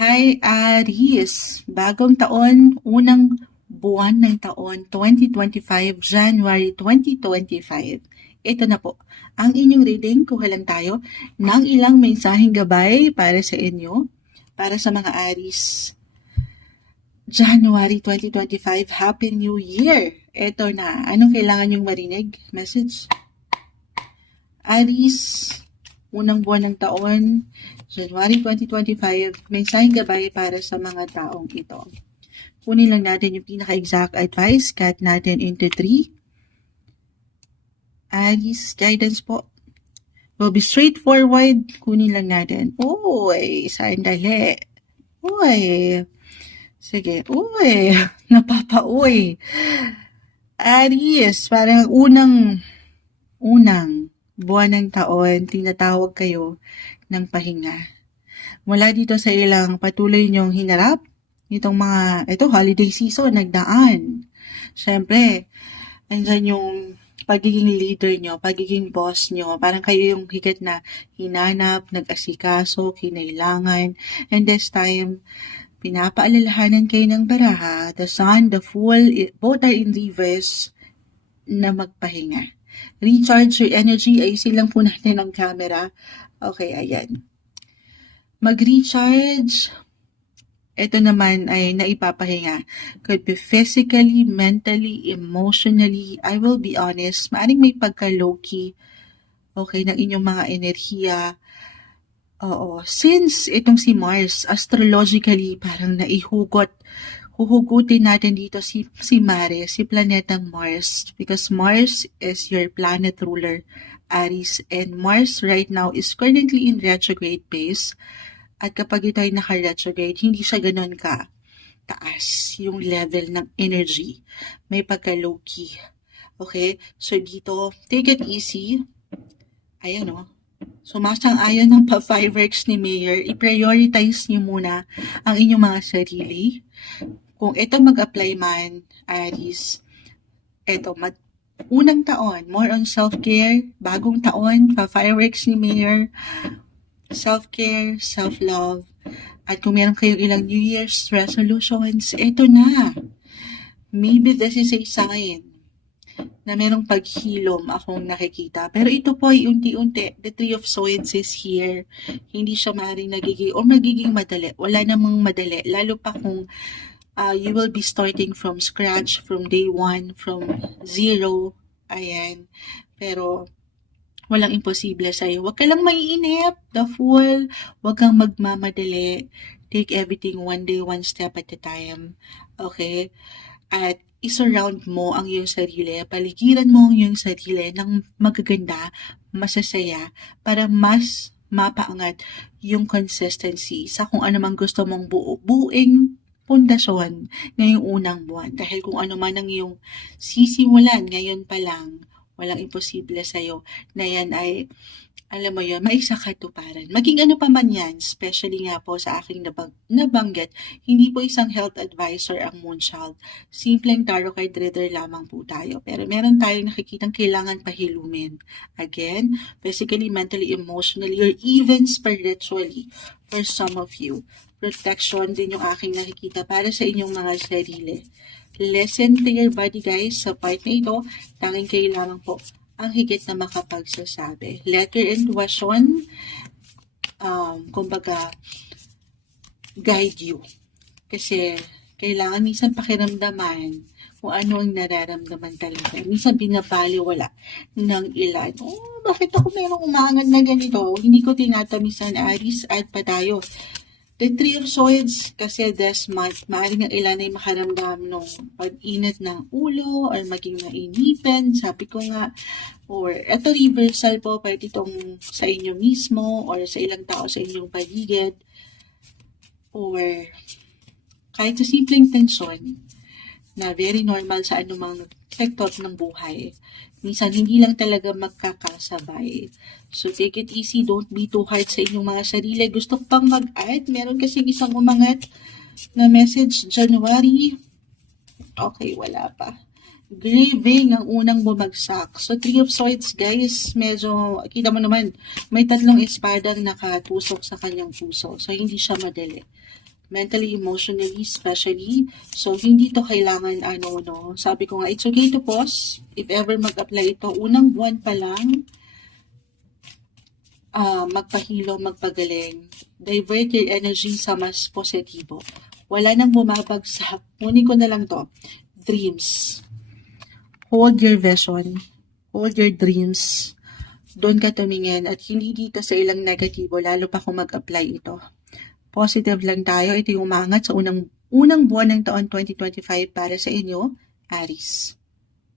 Hi, Aries! Bagong taon, unang buwan ng taon 2025, January 2025. Ito na po, ang inyong reading. Kuha lang tayo ng ilang mensaheng gabay para sa inyo, para sa mga Aries. January 2025, Happy New Year! Ito na, anong kailangan yung marinig? Message? Aries, unang buwan ng taon, January 2025, mensaheng gabay para sa mga taong ito. Kunin lang natin yung pinaka-exact advice, cut natin into 3. Aries, guidance po. Will be straightforward, kunin lang natin. Uy, sandali. Uy, sige, uy, napapa-uy. Aries, parang unang buwan ng taon, tinatawag kayo ng pahinga. Mula dito sa ilang patuloy niyong hinarap, ito holiday season, nagdaan. Siyempre, andyan yung pagiging leader nyo, pagiging boss nyo, parang kayo yung higit na hinanap, nag-asikaso, kinailangan, and this time, pinapaalalahanan kayo ng baraha, the sun, the fool, both are in reverse, na magpahinga. Recharge your energy, ayusin lang po natin ang camera. Okay, ayan. Mag-recharge, ito naman ay naipapahinga. Could be physically, mentally, emotionally. I will be honest, maaaring may pagka-low-key, okay, ng inyong mga enerhiya. Oo, since itong si Mars, astrologically, parang huhugutin natin dito si Mare, si planetang Mars. Because Mars is your planet ruler, Aries. And Mars right now is currently in retrograde phase. At kapag ito ay naka-retrograde, hindi siya ganun ka taas yung level ng energy. May pagka-low-key. Okay? So dito, take it easy. Ayan o. Sumasang-ayon ng pa-fireworks ni Mayor, i-prioritize niyo muna ang inyong mga sarili. Kung ito mag-apply man, Aries, unang taon, more on self-care, bagong taon, pa-fireworks ni Mayor, self-care, self-love, at kung meron kayong ilang New Year's resolutions, ito na. Maybe this is a sign na merong paghilom akong nakikita. Pero ito po ay unti-unti. The Three of Swords is here. Hindi siya maaaring magiging madali. Wala namang madali. Lalo pa kung you will be starting from scratch, from day one, from zero. Ayan. Pero walang imposible sa'yo. Huwag ka lang maiinip, the fool. Huwag kang magmamadali. Take everything one day, one step at a time. Okay? At isurround mo ang iyong sarili, paligiran mo ang iyong sarili ng magaganda, masasaya, para mas mapaangat yung consistency sa kung ano man gusto mong buuing pundasyon ngayong unang buwan. Dahil kung ano man ang iyong sisimulan ngayon pa lang, walang imposible sa'yo na yan ay, alam mo yun, maisakatuparan. Maging ano pa man yan, especially nga po sa aking nabanggit, hindi po isang health advisor ang Moonchild. Simpleng tarot card reader lamang po tayo. Pero meron tayong nakikitang kailangan pahilumin. Again, physically, mentally, emotionally, or even spiritually for some of you. Protection din yung aking nakikita para sa inyong mga sarili. Listen to your body, guys. Sa part na ito, tanging kailangan po ang higit na makapagsasabi. Let your intuition, kumbaga, guide you. Kasi kailangan minsan pakiramdaman kung ano ang nararamdaman talaga. Minsan binabaliwala ng ilan. Oh, bakit ako merong umangan na ganito? Hindi ko tinatamisan, Aries, at pa tayo. The Three of Swords, kasi this month, maaaring ang ilan ay makaramdam nung pag-init ng ulo or maging mainipan, sabi ko nga, or ito reversal po, pwede itong sa inyo mismo or sa ilang tao sa inyong paligid, or kahit sa simpleng tensyon na very normal sa anumang sektor ng buhay. Minsan, hindi lang talaga magkakasabay. So, take it easy. Don't be too hard sa inyong mga sarili. Gusto ko pang mag-add. Meron kasi isang umangat na message, January. Okay, wala pa. Grieving ang unang bumagsak. So, Three of Swords, guys, medyo, kita mo naman, may tatlong espadang nakatusok sa kanyang puso. So, hindi siya madali. mentally, emotionally, especially. So, hindi to kailangan, sabi ko nga, it's okay to pause. If ever mag-apply ito, unang buwan pa lang, magpahilo, magpagaling. Divert your energy sa mas positibo. Wala nang bumabagsak. Kunin ko na lang to. Dreams. Hold your vision. Hold your dreams. Doon ka tumingin at hindi dito sa ilang negatibo, lalo pa kung mag-apply ito. Positive lang tayo. Ito yung umangat sa unang buwan ng taon 2025 para sa inyo, Aries.